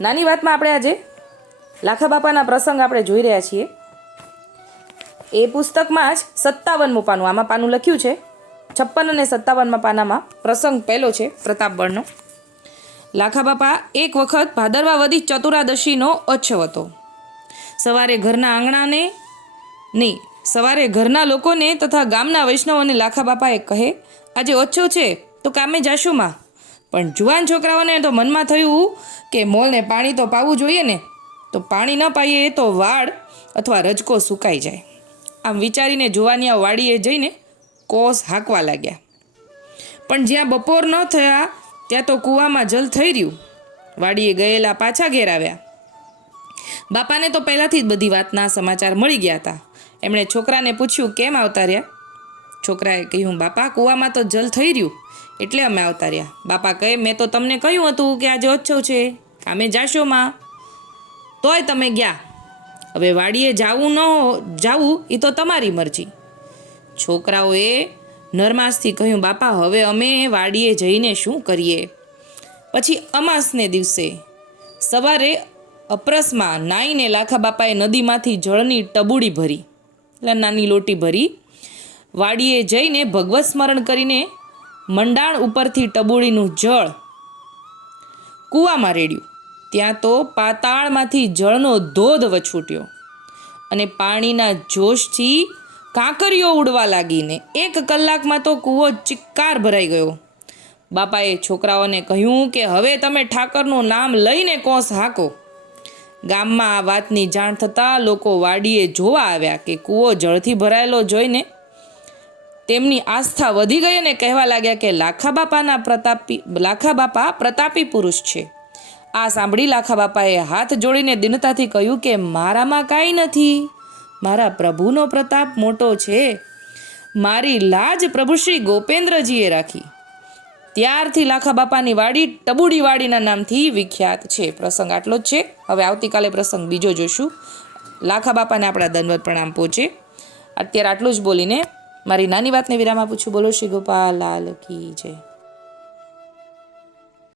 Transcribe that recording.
નાની વાતમાં આપણે આજે લાખા બાપાના પ્રસંગ આપણે જોઈ રહ્યા છીએ. એ પુસ્તકમાં જ 57મું પાનું, આમાં પાનું લખ્યું છે 56 અને 57મા પાનામાં પ્રસંગ પહેલો છે પ્રતાપગઢનો. લાખા બાપા એક વખત ભાદરવા વધી ચતુરાદશીનો ઓછવ હતો. સવારે ઘરના લોકોને તથા ગામના વૈષ્ણવોને લાખા બાપાએ કહે, આજે ઓછવ છે તો કામે જાશું માં. પણ જુવાન છોકરાઓને તો મનમાં થયું કે મોલને પાણી તો પાવું જોઈએ ને, તો પાણી ન પાઈએ તો વાડ અથવા રજકો સુકાઈ જાય. આમ વિચારીને જુવાનિયા વાડીએ જઈને કોસ હાંકવા લાગ્યા. પણ જ્યાં બપોર ન થયા ત્યાં તો કૂવામાં જલ થઈ રહ્યું. વાડીએ ગયેલા પાછા ઘેર આવ્યા. બાપાને તો પહેલાંથી જ બધી વાતના સમાચાર મળી ગયા હતા. એમણે છોકરાને પૂછ્યું, કેમ આવતા રહ્યા? છોકરાએ કહ્યું, બાપા કૂવામાં તો જલ થઈ રહ્યું એટલે અમે આવતા રહ્યા. બાપા કહે, મેં તો તમને કહ્યું હતું કે આજે ઓછવ છે, કામે જાશો માં, તોય તમે ગયા. હવે વાડીએ જાવું એ તો તમારી મરજી. છોકરાઓએ નરમાસથી કહ્યું, બાપા હવે અમે વાડીએ જઈને શું કરીએ? પછી અમાસને દિવસે સવારે અપરસમાં નાઈને લાખા બાપાએ નદીમાંથી જળની ટબુડી ભરી, એટલે નાની લોટી ભરી, વાડીએ જઈને ભગવત સ્મરણ કરીને મંડાણ ઉપરથી ટબુડીનું જળ કૂવામાં રેડ્યું. ત્યાં તો પાતાળમાંથી જળનો ધોધ વછૂટ્યો અને પાણીના જોશથી કાંકરીઓ ઉડવા લાગીને 1 કલાકમાં તો કૂવો ચિક્કાર ભરાઈ ગયો. બાપાએ છોકરાઓને કહ્યું કે હવે તમે ઠાકરનું નામ લઈને કોસ હાંકો. ગામમાં આ વાતની જાણ થતાં લોકો વાડીએ જોવા આવ્યા કે કૂવો જળથી ભરાયેલો જોઈને તેમની આસ્થા વધી ગઈ અને કહેવા લાગ્યા કે લાખા બાપા પ્રતાપી પુરુષ છે. આ સાંભળી લાખા બાપાએ હાથ જોડીને દિનતાથી કહ્યું કે મારામાં કાંઈ નથી, મારા પ્રભુનો પ્રતાપ મોટો છે. મારી લાજ પ્રભુ શ્રી ગોપેન્દ્રજીએ રાખી. ત્યારથી લાખા બાપાની વાડી ટબુડી વાડીના નામથી વિખ્યાત છે. પ્રસંગ આટલો જ છે. હવે આવતીકાલે પ્રસંગ બીજો જોશું. લાખા બાપાને આપણા દંડવત પ્રણામ પહોંચે. અત્યારે આટલું જ બોલીને મારી નાની વાતને વિરામ આપું છું. બોલો શ્રી ગોપાલ લાલ કી જય.